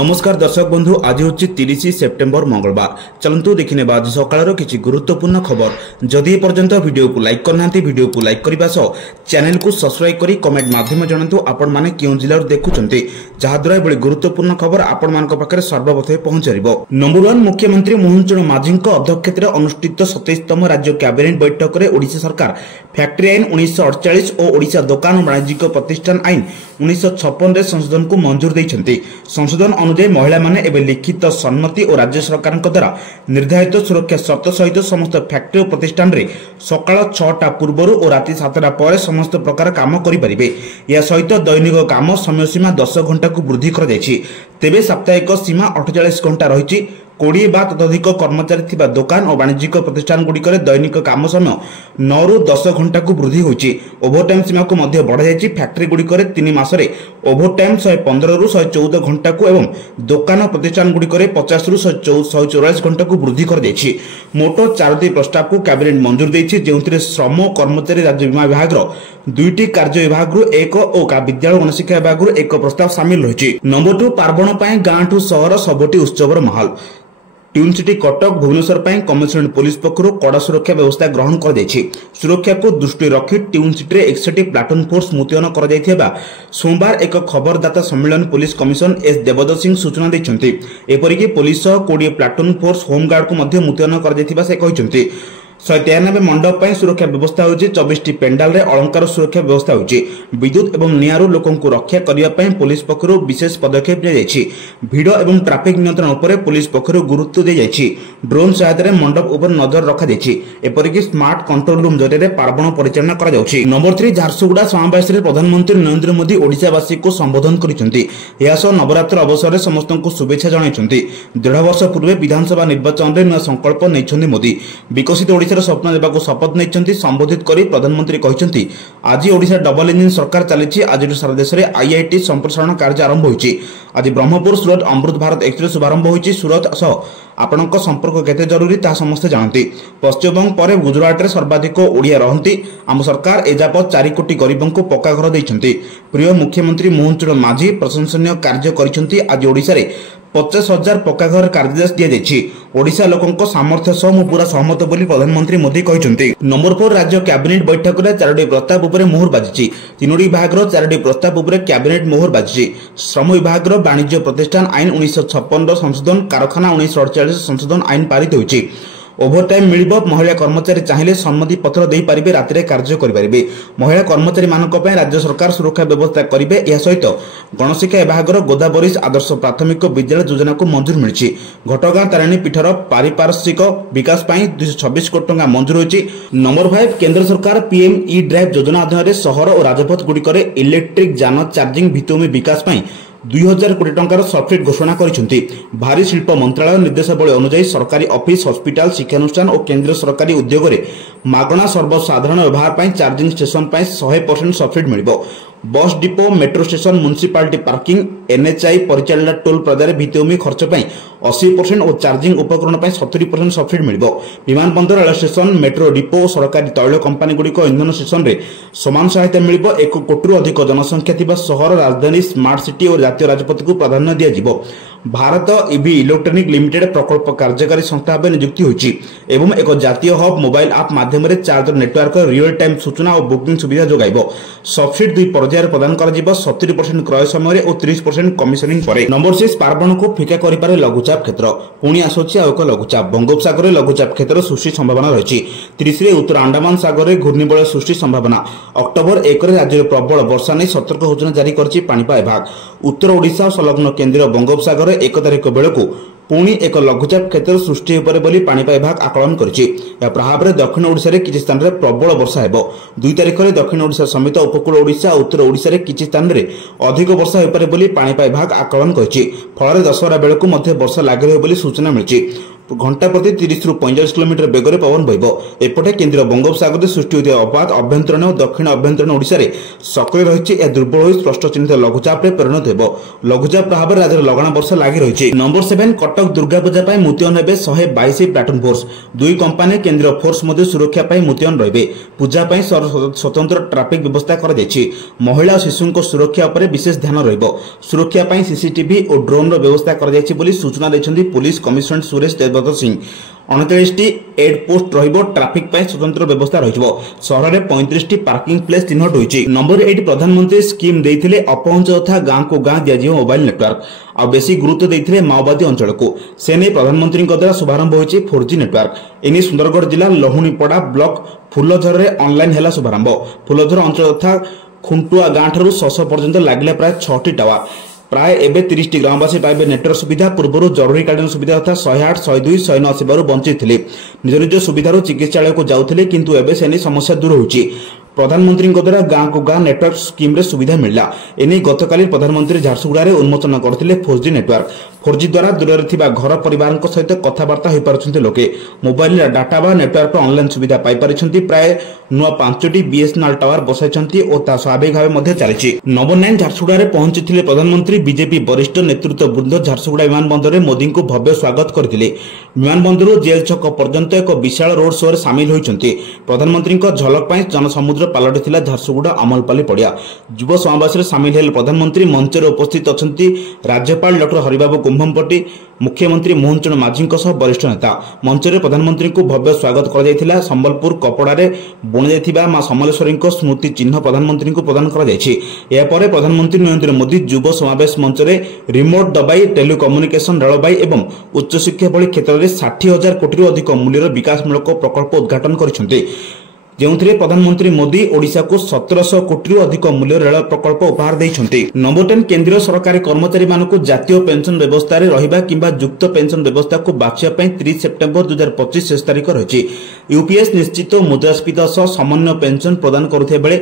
नमस्कार दर्शक बंधु, आज हूँ 30 सेप्टेम्बर मंगलवार। चलतु देखने आज सकाळ किसी गुरुत्वपूर्ण खबर। जदि पर्यंत वीडियो को लाइक करना वीडियो को लाइक करने सह चैनल को सब्सक्राइब करी कमेंट माध्यम जनातु आपण माने क्यों जिल्ला देखुंत जहाद्वारा एभली गुरुत्वपूर्ण खबर आपण मान पाखे सर्वप्रथमे पहुंचर। नंबर 1 मुख्यमंत्री मोहन चरण माझी अध्यक्षत अनुष्ठित 27तम राज्य कैबिनेट बैठक में ओडिशा सरकार फैक्ट्री आईन 1948 और ओडिशा दुकान और वाणिज्यिक प्रतिष्ठान आईन 1956 संशोधन को मंजूर देइछन्ति। संशोधन अनुसार महिला माने एवं लिखित सम्मति और राज्य सरकार द्वारा निर्धारित सुरक्षा शर्त सहित समस्त फैक्ट्री और प्रतिष्ठान रे सकाळ 6टा पूर्व और राति 7टा पर समस्त प्रकार काम करें। या सहित दैनिक काम समय सीमा 10 घंटा को वृद्धि कर तेबे साप्ताहिक सीमा 48 घंटा रही। 20 वा तदधिक कर्मचारी थिबा दुकान और वाणिज्यिक प्रतिष्ठान गुड़िक दैनिक काम समय 9 ରୁ 10 घंटा को वृद्धि होइछि। ओभरटाइम सीमा को मध्य बढ़ा जाइछि। फैक्ट्री गुड़िक 3 मासरे ओभरटाइम 115 ରୁ 114 घंटा को एवं दुकान और प्रतिष्ठान गुड़िक 50 ରୁ 144 घंटा को वृद्धि कर दैछि। मोट 4टी प्रस्ताव को कैबिनेट मंजूर दैछि, जेउथिरे श्रम कर्मचारी राज्य बीमा विभाग 2टी कार्य विभाग 1 और विद्यालय गणशिक्षा विभाग 1 प्रस्ताव सामिल रही। नंबर 2 पार्वण पई गाँ ठू सहर सबटी उत्सवर माहौल। ट्यून सिटी कटक भुवनेश्वर पर कमिशनरेट पुलिस पक्षर कड़ा सुरक्षा व्यवस्था ग्रहण कर सुरक्षा को दृष्टि रखी ट्यून सिटी 61 प्लाटून फोर्स मुतयन कर सोमवार एक खबरदाता सम्मेलन police commission S Devdutt Singh सूचना देते। एपरिक पुलिस 20 प्लाटून फोर्स होमगार्ड को मुतयन कर 193 मंडप पर सुरक्षा व्यवस्था होची। 24टी पेंडाल रे अलंकार सुरक्षा व्यवस्था होची। विद्युत एवं निआरू लोकों को रक्षा करने पुलिस पक्षर विशेष पदक्षेप लिया। भिड़ एवं ट्राफिक नियंत्रण उपर पुलिस पक्षर गुरुत्व दी जाइछि। ड्रोन सहायता मंडप उपर नजर रखा जाइछि। एपरिक स्मार्ट कंट्रोल रूम जरिए पार्वण परिचालना करा जाउछि। नंबर 3 झारसुगुड़ा समावेश में प्रधानमंत्री नरेंद्र मोदी ओडिशावासी को संबोधन करिसेंति। यासह नवरात्र अवसर में समस्त को शुभेच्छा जणाइछन्ति। 1.5 वर्ष पूर्व विधानसभा निर्वाचन में नया संकल्प नैछन्ति मोदी। विकसित स्वप्न देवा शपथ नहीं संबोधित कर प्रधानमंत्री कहते आज ओडिशा डबल इंजिन सरकार चली। आज सारा देश में आईआईटी संप्रसारण कार्य आरंभ होती। आज ब्रह्मपुर सूरत अमृत भारत एक्सप्रेस शुभारंभ होती। सूरत सह आपणक संपर्क केते जरूरी ता समस्ते जानती। पश्चिमबंग पर गुजरात में सर्वाधिक ओडिया रहती। आम सरकार एजापत 4 कोटी गरीबों को पक्का घर देइछन्ति। प्रिय मुख्यमंत्री मोहन चरण माझी प्रशंसनीय कार्य करिसेंति। आज ओडिशा रे 50,000 पक्का घर कार्यादेश दिया जाइछि। ओडिशा लोकंको सामर्थ्य सह मु पूरा सहमत बोली प्रधानमंत्री मोदी कहते। नंबर 4 राज्य कैबिनेट बैठक में 4टी प्रस्ताव उपर मोहर बाजिछि। 3टी विभाग 4टी प्रस्ताव उपर कैबिनेट मोहर बाजिछि। श्रम विभाग वाणिज्य प्रतिष्ठान आईन 1956 संशोधन, कारखाना 1948 संशोधन आईन पारित होइछि। ओभरटाइम मिलिबो। महिला कर्मचारी चाहिए सम्मति पत्र दे पारिबे, राति कार्य करें। महिला कर्मचारी मानक पय राज्य सरकार सुरक्षा व्यवस्था करेंगे। यह सहित गणशिक्षा विभाग गोदावरीश आदर्श प्राथमिक विद्यालय योजना को मंजूर मिली। घटगां तारिणी पीठर पारिपार्श्विक विकास पर 226 कोटी टंका मंजूर होइछि। नंबर 5 केंद्र सरकार पीएम ई ड्राइव योजना अधीन सहर और राजपथ गुड़िक इलेक्ट्रिक जान चार्जिंग भित्तिभूमि विकास पर 2000 कोटी टंकार सब्सिडी घोषणा करिसेंति। भारी शिल्प मंत्रालय निर्देशावली अनुसार सरकारी ऑफिस, हॉस्पिटल, शिक्षानुष्ठान और केंद्र सरकारी उद्योग में मागणा सर्वसाधारण व्यवहार पर चार्जिंग स्टेशन पर 100% सब्सिडी मिलिबो। Bus depot, metro station, municipality parking, NHAI परिचालना टोल प्रदाय भित्तिभूमि खर्च पर 80% और चार्जिंग उपकरण पर 70% सब्सिडी मिलिबो। विमान बंदर, रेल स्टेशन, मेट्रो डिपो, सरकारी तैल कंपनी गुड़िक इंधन स्टेशन में समान सहायता मिलिबो। 1 कोटी अधिक जनसंख्या थिबा सहर, राजधानी, स्मार्ट सिटी और जातीय राजपथ को प्राधान्य दिया। भारत ईवी इलेक्ट्रोनिक लिमिटेड प्रकल्प कार्यकारी संस्था भाव नियुक्ति होइछि एवं एक जातीय हब मोबाइल ऐप माध्यम चार्जर नेटवर्क रियल टाइम सूचना और बुकिंग सुविधा जोगाइबो। सब्सिडी 2 पर्यायर प्रदान कर 70% क्रय समय और 30% कमिशनिंग पर। नंबर 6 पार्वण को फिका करिपारे लघुचाप क्षेत्र। पुणी आसुछि एक लघुचाप। बंगोपसागर में लघुचाप क्षेत्र सृष्टि संभावना रही। 30 रे उत्तर अंडमान सागर में घूर्णिबलय सृष्टि संभावना। अक्टोबर 1 राज्य में प्रबल वर्षा नहीं सतर्क सूचना जारी करछि पाणीपाग विभाग। उत्तर ओडिशा संलग्न केंद्रीय बंगोपसागर 1 तारिख बेलू पुणी एक लघुचाप क्षेत्र सृष्टि होपरे बोली पाणीपाग विभाग आकलन करिछि। या प्रभाव में दक्षिण ओडिशा रे किछि स्थान रे प्रबल वर्षा हेबो। 2 तारिख रे दक्षिण ओडिशा समेत उपकूल ओडिशा और उत्तर ओडिशा रे किछि स्थान रे अधिक वर्षा होपरे बोली पाणीपाग विभाग आकलन करिछि। फल दशहरा बेलू मध्य वर्षा लागि रही बोली सूचना मिलिछि। घंटा प्रति 30 ରୁ 45 किलोमीटर बेगर पवन बहब। एपटे केन्द्रीय बंगोपसागर सृष्टि होता अपात अभ्यंतरण और दक्षिण अभ्यंतरण ओडिशा रे सक्रिय रही दुर्बल हो स्पष्ट चिन्हित लघुचाप परिणत हो। लघुचाप प्रभाव राज्य में लगाण वर्षा लगी रही। नंबर 7 कटक दुर्गा पूजा मुतयन हे 122 प्लाटून फोर्स। दुई कंपानी केन्द्रीय फोर्स मध्य सुरक्षा मुतयन रहे। पूजा स्वतंत्र ट्राफिक व्यवस्था कर महिला और शिशु सुरक्षा पर विशेष ध्यान रहिबो। सुरक्षा सीसीटीवी और ड्रोन व्यवस्था कर सूचना देछन्ती पुलिस कमिशनर सुरेश देवव्रत सिंह। 39टी एड पोस्ट रहिबो। ट्राफिक स्वतंत्र व्यवस्था रहिबो। शहर में 35टी पार्किंग प्लेस चिन्हट होइछि। नंबर 8 प्रधानमंत्री स्कीम देइथिले अपहंच तथा गाँ को गाँ दिया मोबाइल नेटवर्क आ बेसी गुरुत्व देइथिले माओवादी अंचल को। सेने प्रधानमंत्री द्वारा शुभारंभ होइछि 4G नेटवर्क। एने सुंदरगढ़ जिला लहुणीपड़ा ब्लॉक फुलझर रे ऑनलाइन हैला शुभारंभ। फुलझर अंचल तथा खुंटुआ गाँ ठारू 600 पर्यंत लागिला प्राय 6टी टावर। प्राय एबे 30टी ग्रामवासी पाइबे नेटवर्क सुविधा। पूर्व जरूरीकालीन सुविधा तथा 108, 102, 109 सेवारू वंचित थे। निज निज सुविधार चिकित्सालय को जाउथिले किंतु एबे सेनी समस्या दूर होइछि। प्रधानमंत्री द्वारा गाँ को गाँ नेटवर्क स्कीम रे सुविधा मिलला। एने गतकाली प्रधानमंत्री झारसुगुड़ा रे उन्मोचन करथिले 4G नेटवर्क। 4G द्वारा दूर थिबा घर परिवार सहित कथबार्ता होई पारुछन्ते लोके। मोबाइल डाटा बा नेटवर्क ऑनलाइन सुविधा पाई पारिछन्ती। प्राय नुआ 5टी बीएसएनएल टावर बसाइछन्ती और ता स्वाभाविक भाव मध्य चलिछि। नंबर 9 झारसुगुड़ा रे पहुंचिथिले प्रधानमंत्री। बीजेपी वरिष्ठ नेतृत्व वृंद झारसुगुड़ा विमान बंदर में मोदी को भव्य स्वागत करथिले। विमान बंदर जेल छक पर्यंत एक विशाल रोड शो रे शामिल होइछन्ती। प्रधानमंत्री झलक पाई जनसमुद्र पालटिथिला झारसुगुड़ा अमलपाली पड़िया। युव समावेश में सामिल हेले प्रधानमंत्री। मंच में उपस्थित अछन्ती राज्यपाल डॉक्टर हरिबाबू कुंभमपट्टी, मुख्यमंत्री मोहन चरण माझी वरिष्ठ नेता। मंच में प्रधानमंत्री को भव्य स्वागत कर संबलपुर कपड़ा रे बुण जाइथिबा मां समलेश्वरी स्मृति चिन्ह प्रधानमंत्री को प्रदान कर प्रधानमंत्री नरेंद्र मोदी युव समावेश मंच में रिमोट दबाई टेलीकम्युनिकेशन रेलबाई एवं उच्च शिक्षा भली क्षेत्र में 60,000 कोटी अधिक मूल्यर विकासमूलक प्रकल्प उद्घाटन करिसेंते। जेउथिरे प्रधानमंत्री मोदी ओडिशा को 1700 कोटी अधिक मूल्य रेल प्रकल्प उपहार देइछन्ते। नंबर 10 केंद्रीय सरकारी कर्मचारी मानक जातीय पेंशन व्यवस्था रे रहिबा किंबा युक्त पेंशन व्यवस्था को बाछिया पई 30 सेप्टेम्बर 2025 शेष तारीख रहिछि। यूपीएस निश्चित मुद्रास्फीति सह सामान्य पेंशन प्रदान करुथे बेले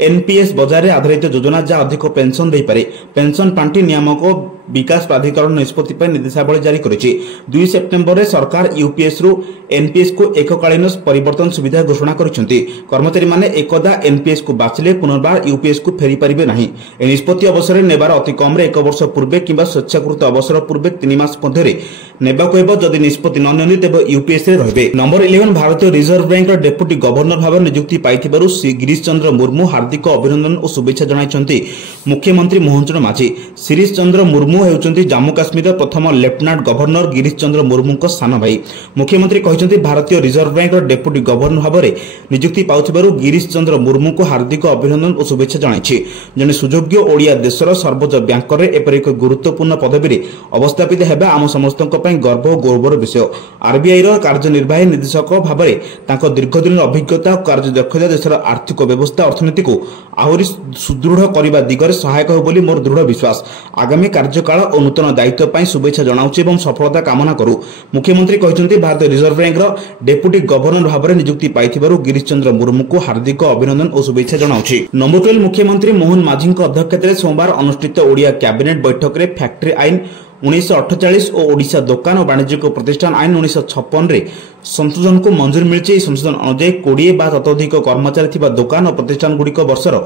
एनपीएस बजार रे आधारित योजना जहाँ अधिक पेंशन दे पारे। पेंशन पांठी नियामक विकास प्राधिकरण निष्पत्ति पर निर्देशावली जारी करिछि। 2 सेप्टेम्बर रे सरकार यूपीएस रु एनपीएस को एककालीन परिवर्तन सुविधा घोषणा करिसेंती। कर्मचारी माने एकदा एनपीएस को बाछिले पुनर्बार यूपीएस को फेरी परिबे नाही। ए निष्पत्ति अवसर रे नेबार अति कम रे 1 वर्ष पूर्वे किंबा स्वेच्छाकृत अवसर पूर्वे 3 मास मध्ये नेबाको हेबो। जदि निष्पत्ति न नियंती तेबे यूपीएस रे रहबे। नंबर 11 भारतीय रिजर्व बैंक डेप्यूटी गवर्नर भाव नियुक्ति पाइथिबारु श्री गिरीश चंद्र मुर्मू हार्दिक अभिनंदन और शुभेच्छा जणाइछन्ती मुख्यमंत्री मोहन चरण माझी। गिरीश चंद्र मुर्मू हेउचन्ती जम्मू काश्मीर प्रथम लेफ्टिनेंट गवर्नर गिरीश चंद्र मुर्मू को सान भाई। मुख्यमंत्री कहते भारतीय रिजर्व बैंक डेप्यूटी गवर्नर भाव में नियुक्ति पाउथिबारु गिरीश चंद्र मुर्मू को हार्दिक अभिनंदन और शुभेच्छा जणाइछि। जने सुयोग्य ओडिया देशर सर्वोच्च बैंक रे एपरि एक गुरुत्वपूर्ण पदवी रे अवस्थापित हेबा आम समस्तक पई गर्व और गौरवर विषय। आरबीआई रो कार्यनिर्वाही निर्देशक भाव में तांको दीर्घदिन अभिज्ञता और कार्यदक्षता देशर आर्थिक व्यवस्था अर्थनीति को आहुरी सुदृढ़ करने दिगरे सहायक हो बोली मोर दृढ़ विश्वास। आगामी कार्यकाल और नूतन दायित्व पाई शुभेच्छा जणाउछि एवं सफलता कामना करू। मुख्यमंत्री कहते भारतीय रिजर्व बैंक डेप्यूटी गवर्नर भाव में नियुक्ति पाइथिबारु गिरीश चंद्र मुर्मू को हार्दिक अभिनंदन और शुभेच्छा जणाउछि। नंबर 12 मुख्यमंत्री मोहन माझी अध्यक्षता में सोमवार अनुष्ठित ओडिया कैबिनेट बैठक में फैक्ट्री आईन 1948 और ओडिशा दुकान और वाणिज्यिक प्रतिष्ठान आईन 1956 रे संशोधन को मंजूरी मिली। संशोधन अनुसार 20 बा ततोधिक कर्मचारी थिबा दुकान और प्रतिष्ठान गुड़िक वर्षर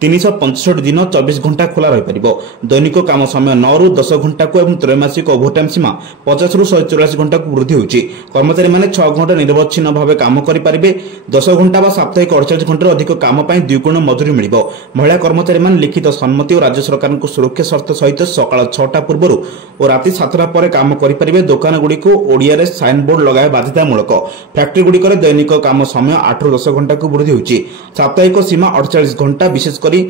365 दिन 24 घंटा खोला रही पारिबो। दैनिक काम समय 9 रु 10 घंटा को एवं त्रैमासिक ओवरटाइम सीमा 50 रु 184 घंटा को वृद्धि होछि। कर्मचारी माने 6 घंटा निरवच्छिन्न भाव काम करि पारिबे। 10 घंटा बा साप्ताहिक 48 घंटा अधिक काम पाई 2 गुण मजूरी मिलिबो। महिला कर्मचारी माने लिखित सम्मति और राज्य सरकार को सुरक्षा शर्त सहित सकाळ 6टा पूर्वरु और राति 7टा पर काम करि पारिबे। दुकान गुडी को ओडिया रे साइन बोर्ड लगाय बाध्यतामूलक। फैक्ट्री गुडी करे दैनिक काम समय 8 रु 10 घंटा को वृद्धि होछि। साप्ताहिक सीमा 48 घंटा विशेष करी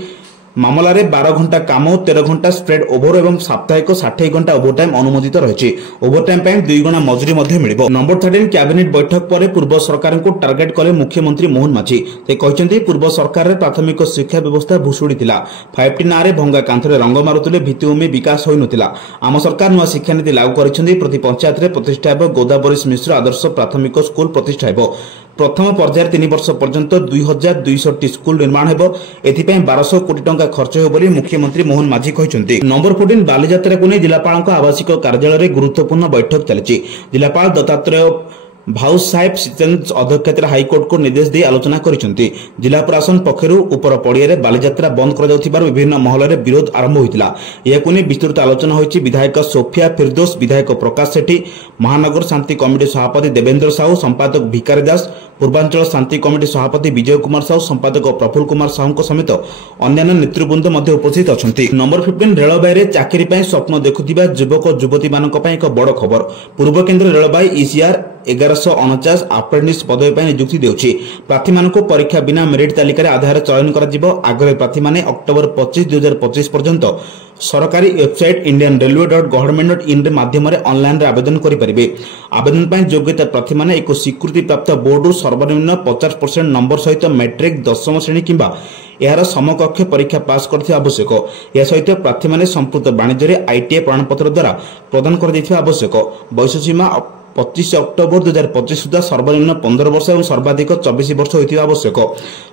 मामला रे 12 घंटा काम 13 घंटा स्प्रेड ओवर एवं साप्ताहिक 60 घंटा ओवरटाइम अनुमोदित रहिछि। ओवरटाइम पे 2 गुणा मजूरी मध्ये मिलिबो। नंबर 13 कैबिनेट बैठक पर पूर्व सरकार को टार्गेट कले मुख्यमंत्री मोहन माझी। ते कहचंती पूर्व सरकार रे प्राथमिक शिक्षा व्यवस्था भुसुड़ी थिला। 5T नारे भंगा कांथरे रंग मारुतले भित्तिभूमि विकास होई नथिला। आम सरकार नुआ शिक्षा नीति लागू करिसंती। प्रति पंचायत रे प्रतिष्ठा हेबो गोदावरी मिश्र आदर्श प्राथमिक स्कूल प्रतिष्ठा हेबो। प्रथम पर्यायर 3 वर्ष पर्यंत 2200 स्कूल निर्माण हेबो एथिपई 1200 कोटी टंका खर्च हेबो बोली मुख्यमंत्री मोहन माझी कहिसंती। नंबर 14 बालीजात्रा को नै जिलापालक आवासिक कार्यालय रे गुरुत्वपूर्ण बैठक चलिछि। जिलापाल दत्तात्रेय भाउ साहेब सिचंद अध्यक्षता हाईकोर्ट को निर्देश दे आलोचना करिसंती। जिला प्रशासन पक्षरु ऊपर पड़िया रे बालीजात्रा बंद कर जाउथिबार विभिन्न महल रे विरोध आरंभ होइतिला। याकु नै विस्तृत आलोचना होइछि। विधायक सोफिया फिरदोस, विधायक प्रकाश सेठी, महानगर शांति कमिटी सभापति देवेंद्र साहू, संपादक भिकारी दास, पूर्वांचल शांति कमिटी सभापति विजय कुमार साहू, संपादक प्रफुल्ल कुमार साहू समेत अन्य नेतृवृंद मध्य उपस्थित अछंती। नंबर 15 रेलवे रे चाकरी पई स्वप्न देखुथिबा युवक युवती मानक पई एक बड़ खबर। पूर्व केंद्र रेलवे ईसीआर 1149 अप्रेंटिस पदवी पर नियुक्ति देउछि। प्रार्थी मानक परीक्षा बिना मेरिट तालिका आधार चयन करा जिवो। आगरे प्रार्थी माने अक्टोबर 25 2025 पर्यंत सरकारी वेबसाइट indianrailway.government.in माध्यम रे ऑनलाइन रे आवेदन करि परिबे। आवेदन पई योग्यता प्रार्थी माने एक स्वीकृति प्राप्त बोर्ड सर्वनिम्न 50% नंबर सहित मैट्रिक 10वीं श्रेणी किंबा यार समकक्ष परीक्षा पास करथिबा आवश्यक। या सहित प्रार्थी माने संपूर्ण वाणिज्य रे आईटीआई प्रमाणपत्र द्वारा प्रदान कर दैथिबा आवश्यक। वयस सीमा 25 अक्टोबर 2025 सुधा सर्वनिम्न 15 वर्ष और सर्वाधिक 24 वर्ष होइथिबा आवश्यक।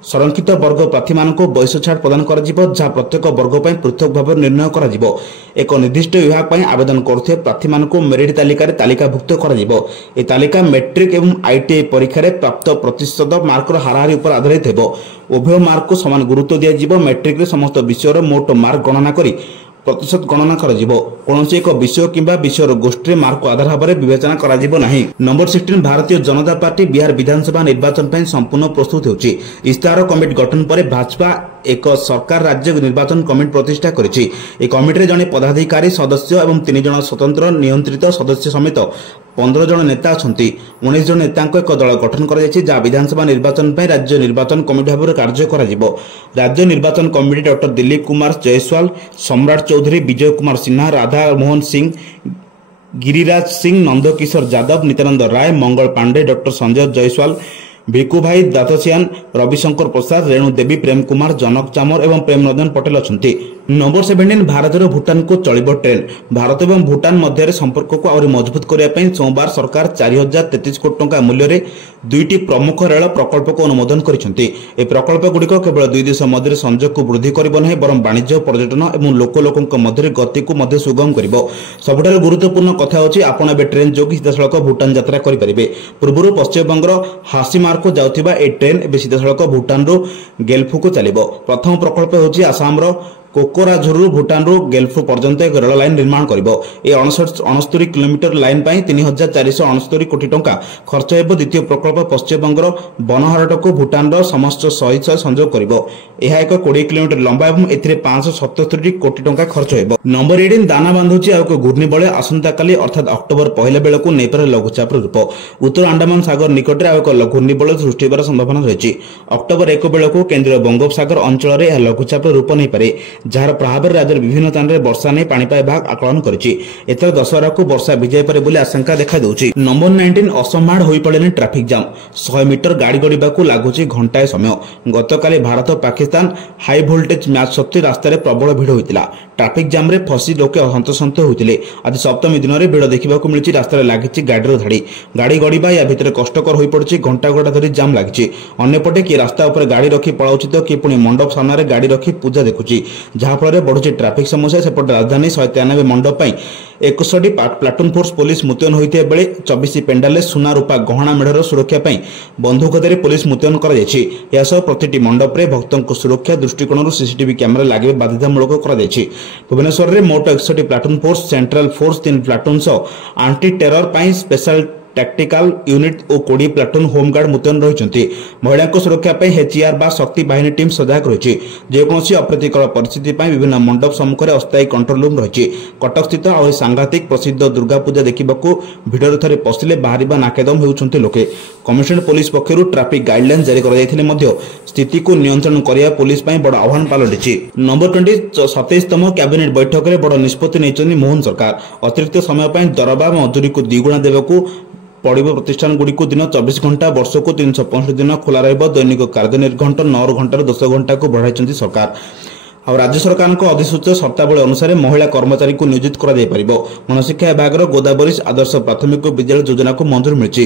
संरक्षित वर्ग प्रार्थी मानक वयस छाड़ प्रदान कर जिवो, जहा प्रत्येक वर्ग पई पृथक भाव निर्णय करा जिवो। एक निर्दिष्ट विभाग पई आवेदन करथे प्रार्थी मानक मेरिट तालिका रे तालिकाभुक्त करा जिवो। ए तालिका मैट्रिक एवं आईटीआई परीक्षा रे प्राप्त प्रतिशत मार्क हाराहारी उपर आधारित हेबो। उभय मार्क को समान गुरुत्व दिया जिवो। मैट्रिक रे समस्त विषय रो मोट मार्क गणना करी प्रतिशत गणना करा जिवो। कोनोसी एक विषय किंबा विषयर गोष्ठी मार्क आधार भाବରେ विवेचना करा जिवो नाही। नंबर 16 भारतीय जनता पार्टी बिहार विधानसभा निर्वाचन पई संपूर्ण प्रस्तुत होउची। इस्तार कमिटी गठन पर भाजपा एक सरकार राज्य निर्वाचन कमिटी प्रतिष्ठा करिछि। ए कमिटी रे जने पदाधिकारी सदस्य एवं 3 जन स्वतंत्र नियंत्रित सदस्य समेत 15 जन नेता अछंती। 19 जन नेतांको एक दल गठन करा जायछि, जा विधानसभा निर्वाचन पई राज्य निर्वाचन कमिटी भाବରେ कार्य करा जिवो। राज्य निर्वाचन कमिटी डॉक्टर दिलीप कुमार जयसवाल, सम्राट चौधरी, विजय कुमार सिन्हा, राधा मोहन सिंह, गिरिराज सिंह, नंदकिशोर यादव, नित्यानंद राय, मंगल पांडे, डॉक्टर संजय जयसवाल, भिकु भाई दातसियान, रविशंकर प्रसाद, रेणु देवी, प्रेम कुमार, जनक चामर एवं प्रेम नंदन पटेल अछंती। नंबर 17 भारत और भूटान को चलिबो ट्रेन। भारत और भूटान मध्य संपर्क को और मजबूत करने सोमवार सरकार 4033 कोटी टंका मूल्य रे दुईटी प्रमुख रेल प्रकल्प को अनुमोदन करिसेंती। ए प्रकल्प गुड़िक केवल दुई देश मध्य संजोग को वृद्धि करिबो नहीं, बरं वाणिज्य, पर्यटन और लोक मध्य गति को मध्य सुगम करिबो। सबुठारु गुरुत्वपूर्ण कथा होछि आपण एबे ट्रेन जोगी सीधासळख भूटान यात्रा करि परिबे। पूर्वरु पश्चिम बंगर हासीमार को जाउथिबा ए ट्रेन एबे सीधासळख भूटान रो गेलफु को चलिबो। प्रथम प्रकल्प होछि आसाम रो कोकोराझोरु भूटान रो गेलफु पर्यंत एक रेल लाइन निर्माण करिबो। ए 69 किलोमीटर लाइन पई 3469 कोटी टंका खर्च हेबो। द्वितीय प्रकल्प पश्चिम बंगर बनहरट को भूटान रो समस्त सहित संजोग करिबो। एहा एक 20 किलोमीटर लंबा एवं एथिरे 577 कोटी टंका खर्च हेबो। नंबर 18 दाना बांधुची आ घूर्णी बळे आसंता काली अर्थात अक्टोबर पहला बेलकू नेपर लघुचाप रूप। उत्तर अंडमान सागर निकटरे आ एक घूर्णी बळ सृष्टि होबार संभावना रहिछि। अक्टोबर 1 बेलकू केंद्रीय बंगोपसागर अंचल रे लघुचाप रूप नै पारे, जार प्रभाव राज्य विभिन्न स्थान में वर्षा नहीं पाणीपाग विभाग आकलन करिछि। एथर दशहरा को वर्षा विजय पारे बोली आशंका देखा देउछि। नंबर 19 असमाड होई पड़े ट्रैफिक जाम। 100 मीटर गाड़ी गड़िबाकू लागुछि घंटाए समय। गतकाली Bharat Pakistan high voltage match सत्वे रास्ता रे प्रबल भिड़ होइतिला। ट्रैफिक जाम रे फसी लोके हंतसंत होइतिले। आज सप्तमी दिन रे भिड़ देखिबाकू मिलिछि। रास्ता रे लागिछि गाड़ीर धाड़ी। गाड़ी गड़िबा या भितर कष्टकर होई पड़छि। घंटा घंटा धरी जाम लागिछि। अन्यपटे कि रास्ता ऊपर गाड़ी रखी पळाउछि तो कि पुणी मंडप सामने रे गाड़ी रखी पूजा देखुछि, जहा फल बढ़ुची ट्रैफिक समस्या। सेपटे राजधानी 193 मंडप पर 61 प्लाटून फोर्स पुलिस मुतयन होते बेले 24 पेंडाल सुना रूपा गहना मेढ़र सुरक्षा बंधुकधारी पुलिस मुतयन कर प्रति मंडप में भक्तों सुरक्षा दृष्टिकोण सीसीटीवी कैमेरा लगे बाध्यतामूलक कर भुवनेश्वर में मोट 61 platoon force, central force 3 platoon aunty terror special tactical unit और 20 प्लाटून होमगार्ड मुतयन रही। महिला सुरक्षा हेचिआर बा शक्ति बाहिनी टीम सजाग रही। जेकोसी अप्रीतिकर परिस्थिति विभिन्न मंडप सम्मुख में अस्थायी कंट्रोल रूम रही। कटक स्थित आ सांघातिक प्रसिद्ध दुर्गा पूजा देखा भिड़ थे पशिले बाहर नाकेदम होती लोके। कमिशनरेट पुलिस पक्षर ट्रैफिक गाइडलाइन जारी कर स्थिति को नियंत्रण करने पुलिस बड़ आह्वान पलटि। नंबर 20 27तम कैबिनेट बैठक में बड़ निष्पत्ति नहीं मोहन सरकार। अतिरिक्त समय दरबा मजूरी को द्विगुणा देवाक पड़ो। प्रतिष्ठान गुड़ी को दिन 24 घंटा, वर्ष को 365 दिन खोला रहिबो। दैनिक कार्यनिर्घंट 9 घंटा 10 घंटा को बढ़ाई सरकार। आ राज्य सरकार अधिसूचित शर्तावली अनुसार महिला कर्मचारी को नियोजित कर गणशिक्षा विभाग गोदावरी आदर्श प्राथमिक विद्यालय योजना को मंजूर मिली।